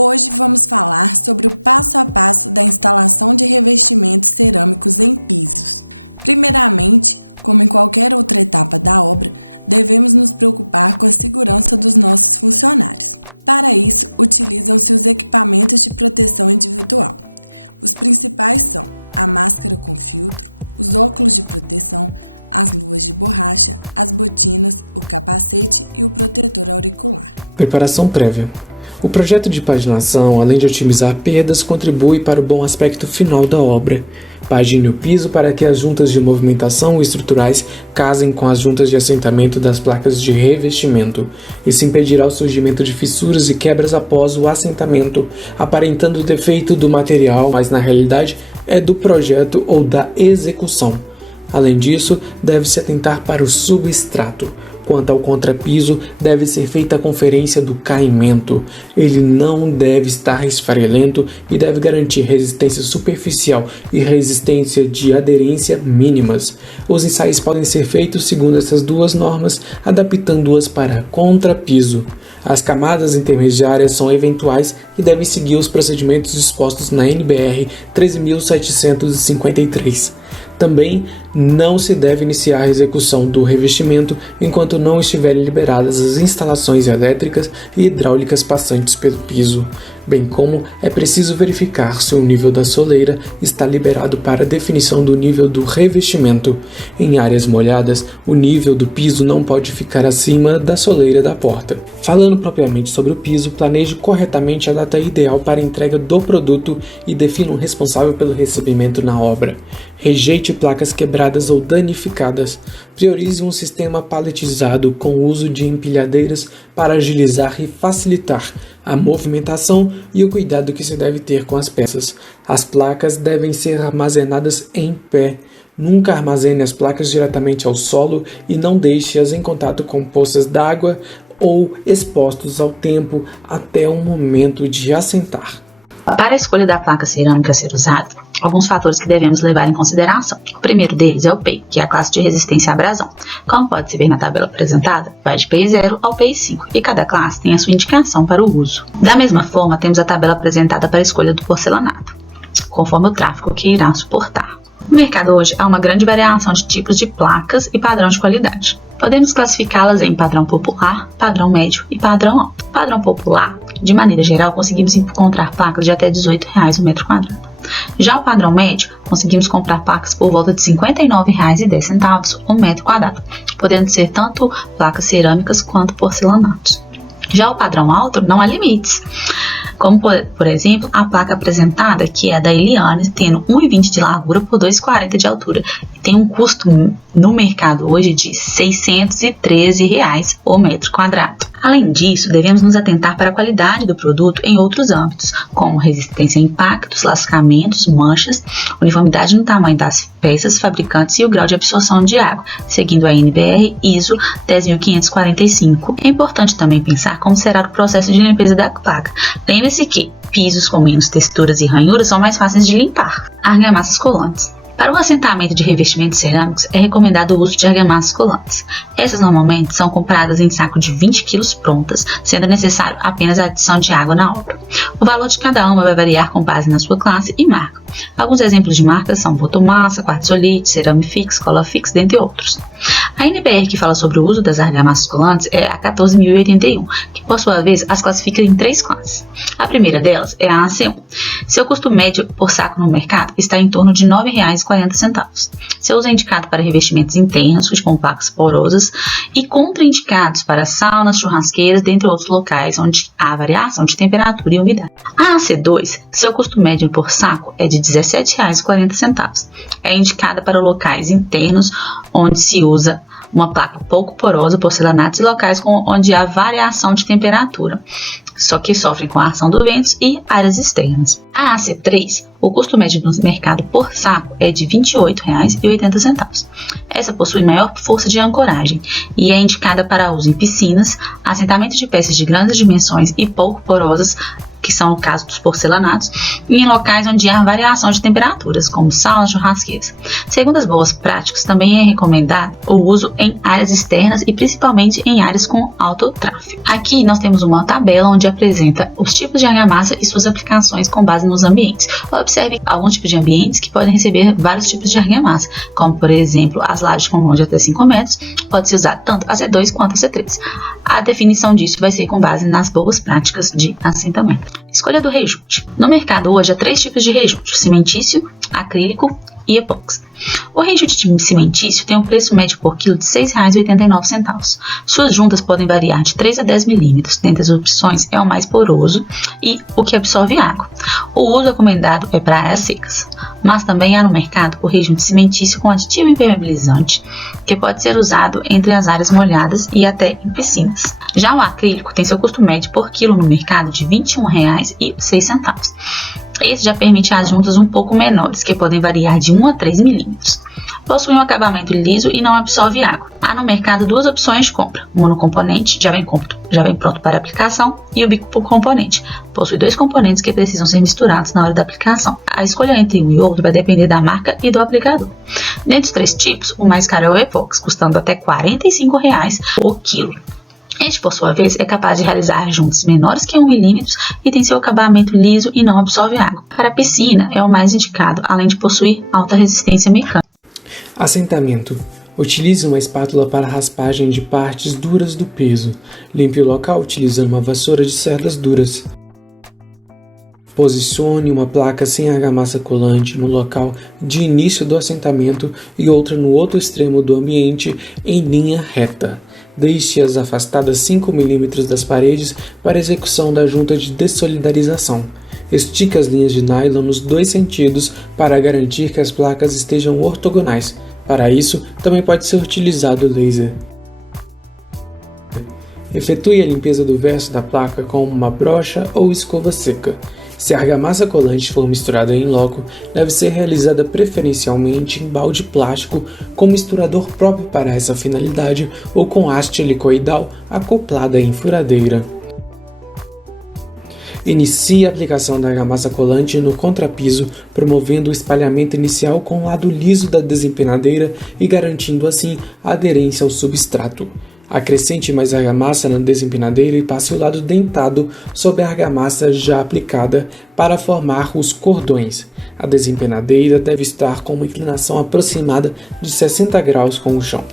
Hoje vamos falar sobre o passo a passo da instalação de revestimentos cerâmicos em pisos. Primeiramente, como em qualquer outra etapa da obra, devemos nos preocupar com a segurança dos nossos funcionários. Para isso, utilizam-se os equipamentos de proteção individual. Os principais são a máscara com filtro, os óculos de proteção, as luvas de borracha, as botinas, o capacete e o protetor auricular. Preparação prévia. O projeto de paginação, além de otimizar perdas, contribui para o bom aspecto final da obra. Pagine o piso para que as juntas de movimentação estruturais casem com as juntas de assentamento das placas de revestimento. Isso impedirá o surgimento de fissuras e quebras após o assentamento, aparentando o defeito do material, mas na realidade é do projeto ou da execução. Além disso, deve-se atentar para o substrato. Quanto ao contrapiso, deve ser feita a conferência do caimento. Ele não deve estar esfarelento e deve garantir resistência superficial e resistência de aderência mínimas. Os ensaios podem ser feitos segundo essas duas normas, adaptando-as para contrapiso. As camadas intermediárias são eventuais e devem seguir os procedimentos dispostos na NBR 13.753. Também não se deve iniciar a execução do revestimento enquanto não estiverem liberadas as instalações elétricas e hidráulicas passantes pelo piso, bem como é preciso verificar se o nível da soleira está liberado para definição do nível do revestimento. Em áreas molhadas, o nível do piso não pode ficar acima da soleira da porta. Falando propriamente sobre o piso, planeje corretamente a data ideal para a entrega do produto e defina um responsável pelo recebimento na obra. Rejeite placas quebradas ou danificadas. Priorize um sistema paletizado com o uso de empilhadeiras para agilizar e facilitar a movimentação e o cuidado que se deve ter com as peças. As placas devem ser armazenadas em pé. Nunca armazene as placas diretamente ao solo e não deixe-as em contato com poças d'água ou expostos ao tempo até o momento de assentar. Para a escolha da placa cerâmica a ser usada, alguns fatores que devemos levar em consideração. O primeiro deles é o PEI, que é a classe de resistência à abrasão. Como pode se ver na tabela apresentada, vai de PEI 0 ao PEI 5 e cada classe tem a sua indicação para o uso. Da mesma forma, temos a tabela apresentada para a escolha do porcelanato, conforme o tráfego que irá suportar. No mercado hoje há uma grande variação de tipos de placas e padrão de qualidade. Podemos classificá-las em padrão popular, padrão médio e padrão alto. Padrão popular, de maneira geral, conseguimos encontrar placas de até R$ 18 o metro quadrado. Já o padrão médio, conseguimos comprar placas por volta de R$ 59,10 o metro quadrado, podendo ser tanto placas cerâmicas quanto porcelanatos. Já o padrão alto, não há limites, como por exemplo a placa apresentada, que é da Eliane, tendo 1,20 de largura por 2,40 de altura e tem um custo no mercado hoje de R$ 613 o metro quadrado. Além disso, devemos nos atentar para a qualidade do produto em outros âmbitos, como resistência a impactos, lascamentos, manchas, uniformidade no tamanho das peças, fabricantes e o grau de absorção de água, seguindo a NBR ISO 10.545. É importante também pensar como será o processo de limpeza da placa. Lembre-se que pisos com menos texturas e ranhuras são mais fáceis de limpar. Argamassas colantes. Para o assentamento de revestimentos cerâmicos, é recomendado o uso de argamassas colantes. Essas normalmente são compradas em saco de 20 kg prontas, sendo necessário apenas a adição de água na obra. O valor de cada uma vai variar com base na sua classe e marca. Alguns exemplos de marcas são Votomassa, Quartzolite, Ceramifix, Colafix, dentre outros. A NBR que fala sobre o uso das argamassas colantes é a 14.081, que por sua vez as classifica em 3 classes. A primeira delas é a AC1. Seu custo médio por saco no mercado está em torno de R$ 9,40. Seu uso é indicado para revestimentos internos, com placas porosas, e contraindicados para saunas, churrasqueiras, dentre outros locais onde há variação de temperatura e umidade. A AC2, seu custo médio por saco é de R$ 17,40. É indicada para locais internos onde se usa uma placa pouco porosa, porcelanatos e locais onde há variação de temperatura, só que sofrem com a ação do vento e áreas externas. A AC3, o custo médio no mercado por saco é de R$ 28,80. Essa possui maior força de ancoragem e é indicada para uso em piscinas, assentamento de peças de grandes dimensões e pouco porosas, que são o caso dos porcelanatos, e em locais onde há variação de temperaturas, como salas, churrasqueiras. Segundo as boas práticas, também é recomendado o uso em áreas externas e principalmente em áreas com alto tráfego. Aqui nós temos uma tabela onde apresenta os tipos de argamassa e suas aplicações com base nos ambientes. Observe alguns tipos de ambientes que podem receber vários tipos de argamassa, como por exemplo as lajes com vão de até 5 metros, pode-se usar tanto a C2 quanto a C3. A definição disso vai ser com base nas boas práticas de assentamento. Escolha do rejunte. No mercado hoje há 3 tipos de rejunte: cimentício, acrílico e epóxi. O rejunte cimentício tem um preço médio por quilo de R$ 6,89. Suas juntas podem variar de 3 a 10 milímetros. Dentre as opções é o mais poroso e o que absorve água. O uso recomendado é para áreas secas, mas também há no mercado o rejunte cimentício com aditivo impermeabilizante, que pode ser usado entre as áreas molhadas e até em piscinas. Já o acrílico tem seu custo médio por quilo no mercado de R$ 21,06. Esse já permite as juntas um pouco menores, que podem variar de 1 a 3 milímetros. Possui um acabamento liso e não absorve água. Há no mercado 2 opções de compra: o monocomponente, já vem pronto para aplicação, e o bicomponente. Possui 2 componentes que precisam ser misturados na hora da aplicação. A escolha entre um e outro vai depender da marca e do aplicador. Dentre os 3 tipos, o mais caro é o epóxi, custando até R$ 45 por quilo. Este, por sua vez, é capaz de realizar juntas menores que 1 milímetro e tem seu acabamento liso e não absorve água. Para a piscina, é o mais indicado, além de possuir alta resistência mecânica. Assentamento. Utilize uma espátula para raspagem de partes duras do piso. Limpe o local utilizando uma vassoura de cerdas duras. Posicione uma placa sem argamassa colante no local de início do assentamento e outra no outro extremo do ambiente em linha reta. Deixe-as afastadas 5 milímetros das paredes para execução da junta de dessolidarização. Estique as linhas de nylon nos 2 sentidos para garantir que as placas estejam ortogonais. Para isso, também pode ser utilizado o laser. Efetue a limpeza do verso da placa com uma brocha ou escova seca. Se a argamassa colante for misturada em loco, deve ser realizada preferencialmente em balde plástico com misturador próprio para essa finalidade ou com haste helicoidal acoplada em furadeira. Inicie a aplicação da argamassa colante no contrapiso, promovendo o espalhamento inicial com o lado liso da desempenadeira e garantindo assim a aderência ao substrato. Acrescente mais argamassa na desempenadeira e passe o lado dentado sobre a argamassa já aplicada para formar os cordões. A desempenadeira deve estar com uma inclinação aproximada de 60 graus com o chão.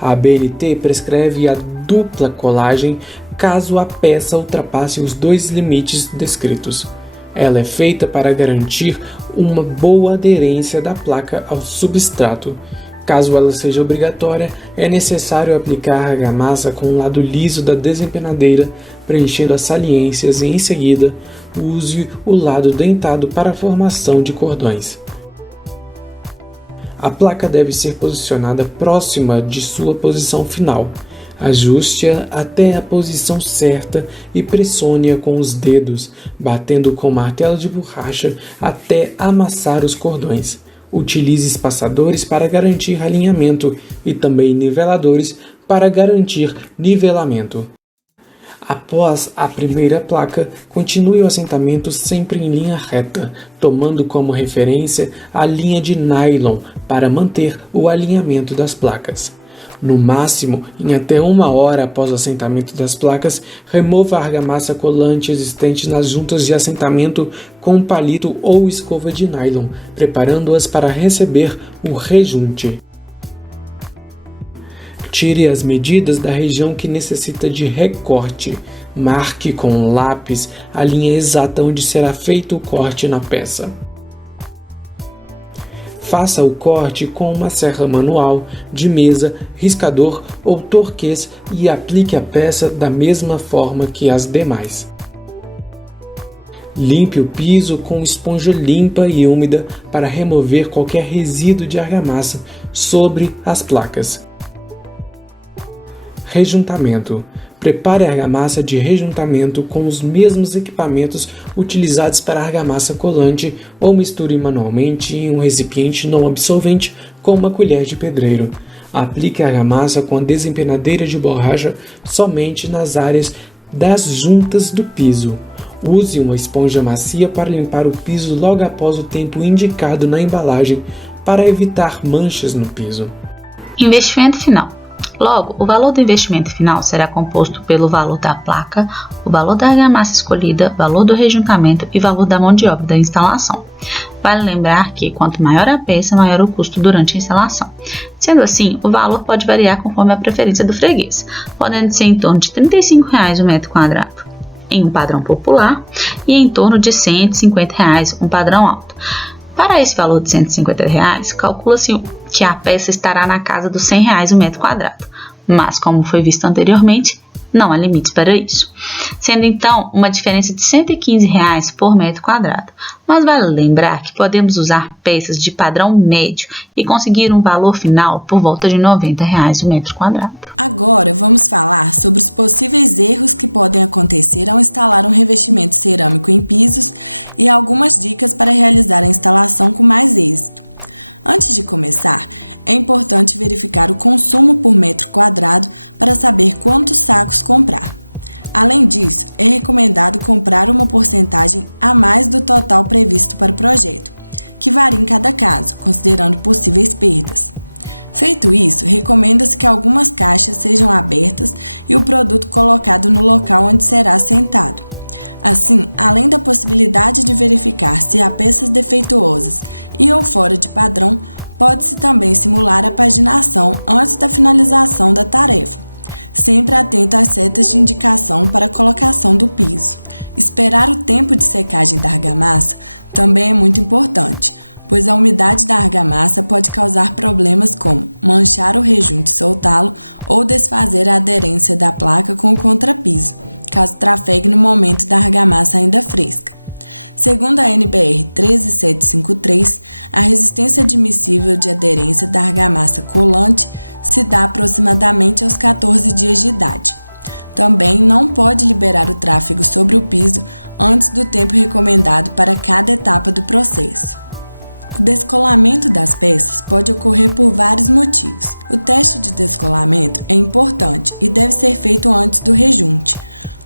A ABNT prescreve a dupla colagem caso a peça ultrapasse os 2 limites descritos. Ela é feita para garantir uma boa aderência da placa ao substrato. Caso ela seja obrigatória, é necessário aplicar a argamassa com o lado liso da desempenadeira, preenchendo as saliências e, em seguida, use o lado dentado para a formação de cordões. A placa deve ser posicionada próxima de sua posição final. Ajuste-a até a posição certa e pressione-a com os dedos, batendo com martelo de borracha até amassar os cordões. Utilize espaçadores para garantir alinhamento e também niveladores para garantir nivelamento. Após a primeira placa, continue o assentamento sempre em linha reta, tomando como referência a linha de nylon para manter o alinhamento das placas. No máximo, em até 1 hora após o assentamento das placas, remova a argamassa colante existente nas juntas de assentamento com um palito ou escova de nylon, preparando-as para receber o rejunte. Tire as medidas da região que necessita de recorte. Marque com lápis a linha exata onde será feito o corte na peça. Faça o corte com uma serra manual, de mesa, riscador ou torquês e aplique a peça da mesma forma que as demais. Limpe o piso com esponja limpa e úmida para remover qualquer resíduo de argamassa sobre as placas. Rejuntamento. Prepare a argamassa de rejuntamento com os mesmos equipamentos utilizados para a argamassa colante ou misture manualmente em um recipiente não absorvente com uma colher de pedreiro. Aplique a argamassa com a desempenadeira de borracha somente nas áreas das juntas do piso. Use uma esponja macia para limpar o piso logo após o tempo indicado na embalagem para evitar manchas no piso. Investimento final. Logo, o valor do investimento final será composto pelo valor da placa, o valor da argamassa escolhida, valor do rejuntamento e valor da mão de obra da instalação. Vale lembrar que quanto maior a peça, maior o custo durante a instalação. Sendo assim, o valor pode variar conforme a preferência do freguês, podendo ser em torno de R$ 35,00 o metro quadrado, em um padrão popular, e em torno de R$ 150,00 um padrão alto. Para esse valor de R$ 150,00, calcula-se que a peça estará na casa dos R$ 100,00 o metro quadrado, mas como foi visto anteriormente, não há limites para isso, sendo então uma diferença de R$ 115,00 por metro quadrado. Mas vale lembrar que podemos usar peças de padrão médio e conseguir um valor final por volta de R$ 90,00 o metro quadrado. Agora vamos falar sobre os possíveis erros que podem acontecer ao instalar um revestimento cerâmico em pisos e algumas dicas para realizar a instalação com mais êxito. Antes de começar, é importante verificar o consumo por metro quadrado para saber quantos sacos comprar. Além disso, é recomendado comprar uma porcentagem a mais do total previsto para o projeto, que varia em cada caso, considerando possíveis perdas. Feito isso, recomenda-se que algumas caixas sejam abertas e o produto colocado no local onde será assentado. Assim, além da possibilidade de verificar se há peças defeituosas e ou fora de padrão, pode-se também simular a paginação antes da finalização da tarefa, sempre atento às setas de indicação para a colocação do piso. Esperar o tempo de secagem da argamassa também é muito importante, pois a umidade da argamassa pode causar problemas como manchar o rejunte e soltá-lo ou desfazer a aderência da placa com o contrapiso, caso trafegue no momento da argamassa ainda fresca. Segundo a NBR 13753, a resistência admissível de aderência da argamassa colante se dá aproximadamente aos 14 dias de idade. Também não pode liberar o tráfego sobre o piso antes do tempo recomendado para cada etapa do processo. O descolamento das peças pode ocorrer por vários motivos. O teste de descolamento é importante e deve ser feito antes do rejunte.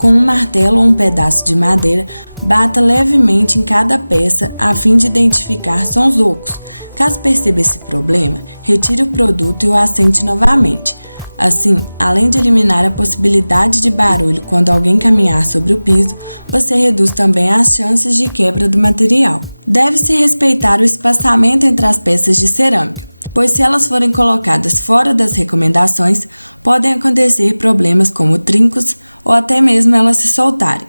Com um martelo ou um pedaço de madeira, bata levemente em cada peça a fim de identificar sons ocos. Caso perceba esse problema, retire o produto e o assente novamente. Assim, além de eliminar a possibilidade de barulho quando alguém caminhar sobre o piso, você reduz também as chances de quebra do material. Deve-se respeitar o espaçamento entre as peças de cerâmica, pois se elas forem colocadas fora das recomendações, podem acontecer problemas como trincos ou até mesmo elas se soltarem.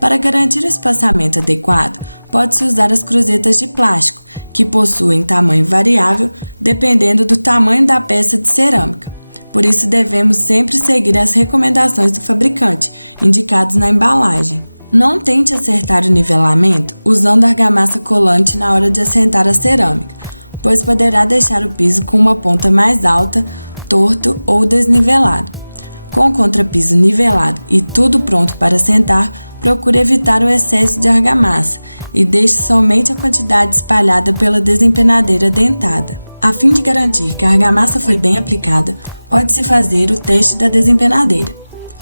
Para garantir o espaçamento adequado, pode-se usar as cruzetas de plástico, que possuem tamanho variável dependendo do tamanho da peça de cerâmica. Por isso, devemos sempre seguir as recomendações do fabricante, indicadas na embalagem. Não tente acertar o nivelamento usando argamassa colante na hora de assentar a cerâmica, pois poderá deixar o piso com uma ponta mais alta, torto ou desnivelado. Com o contrapiso nivelado e tudo pronto para assentar, procure evitar o excesso de argamassa e deixe somente a quantidade espalhada pela desempenadeira dentada. A fim de garantir que a argamassa foi bem aplicada, pode-se fazer o teste da desempenadeira.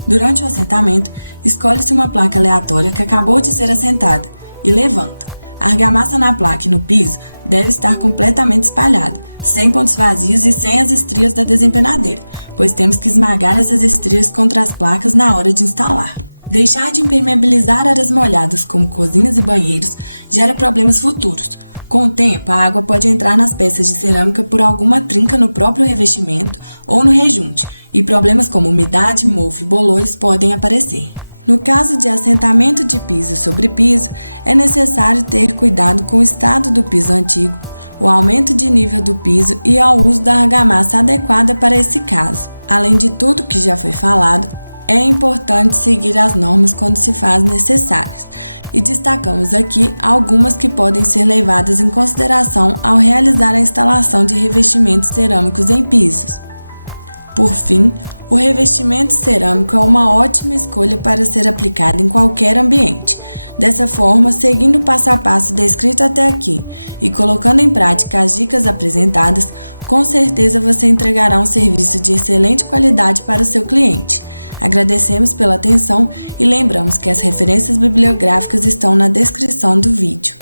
Durante o assentamento, escolhe-se uma placa aleatória que acabou de ser assentada e levanta. A argamassa na placa e no piso deve estar completamente espalhada, sem pontos vazios e sem as estrias da desempenadeira, pois temos que esmagar essas estrias contra as placas na hora de instalar. Deixar de impermeabilizar áreas molhadas como cozinhas e banheiros gera problemas futuros. Com o tempo, a água pode entrar nas peças de cerâmica por alguma trinca no próprio revestimento ou no rejunte, e problemas como umidade, mofo e bolores podem aparecer. No caso de assentamento de piso sobre piso, é necessário ter cuidado com o estado do piso antigo, o aumento de nível do piso e ao uso da argamassa adequada para esse caso. Além de tudo que já foi falado, é importante seguir as normas quando se faz necessárias, e destacamos aqui algumas que podem ser levadas em consideração ao realizar a instalação de revestimentos cerâmicos em pisos. Por fim, o revestimento cerâmico é uma ótima escolha para ser aplicado em qualquer ambiente. Dessa forma, seguindo o passo a passo descrito até aqui e colocando em prática as dicas apresentadas, com certeza você entregará um serviço de excelente qualidade para o seu cliente. Agradecemos pela atenção e lembramos que as referências bibliográficas estão na descrição do vídeo.